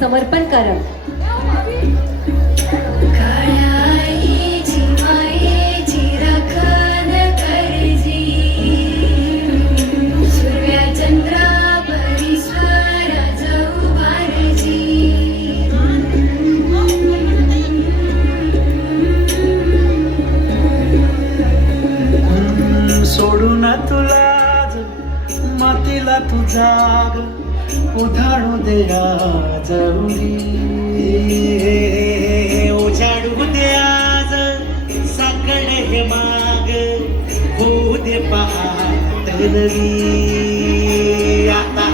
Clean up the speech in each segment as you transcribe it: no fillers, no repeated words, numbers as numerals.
समर्पण कर. सोडून तुला मातीला तू जाग उधाळू दे आज उजाडू दे आज सगळे हे माग होऊ दे पहाट नवी आता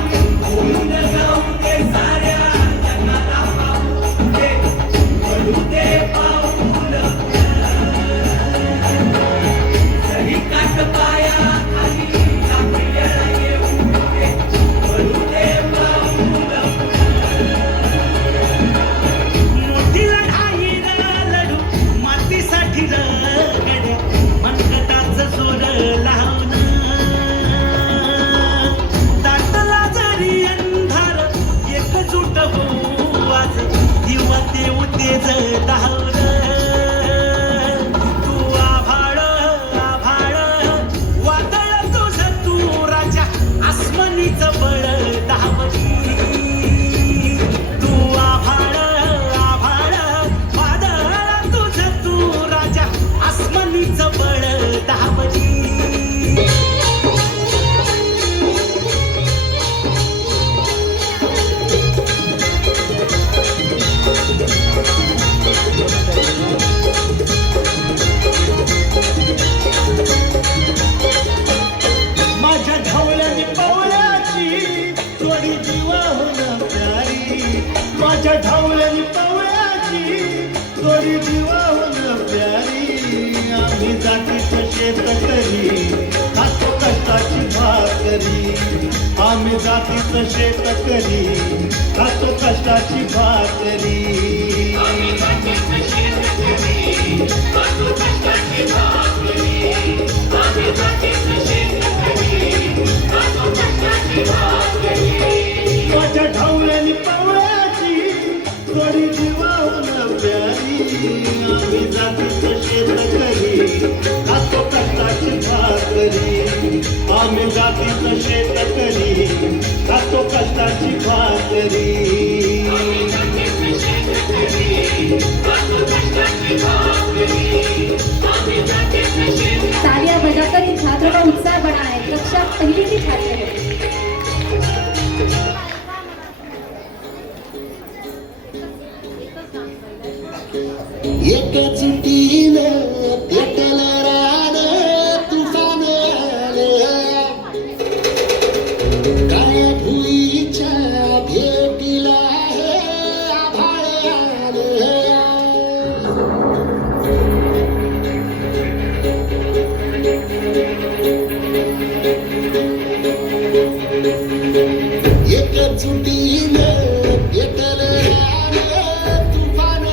माझ्या ढावल्यानी पवळ्याची थोडी जीवाहून प्यारी आम्ही जातीचं शेतकरी खातो कष्टाची भाकरी आम्ही जातीचं शेतकरी खातो कष्टाची भाकरी आम्ही जातीचं शेतकरी खातो कष्टाची भाकरी आम्ही जातीचं शेतकरी खातो कष्टाची भाकरी माझ्या ढावल्यानी थोडी जीवाहून प्यारी आम्ही जातीचं शेतकरी खातो कष्टाची भाकरी आम्ही जातीचं शेतकरी खातो कष्टाची भाकरी तालियां बजाकर इन छात्रों का उत्साह बढ़ाएं. कक्षा पहली की छात्र है. एक चिठ्ठीनं पेटलं रान तुफान आलं काळ्या भुईच्या भेटीला हे आभाळ आलं एक चिठ्ठीनं पेटलं रान तुफान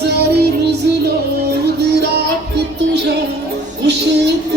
जरी रुजलो उदिरात तुझ्या उशीत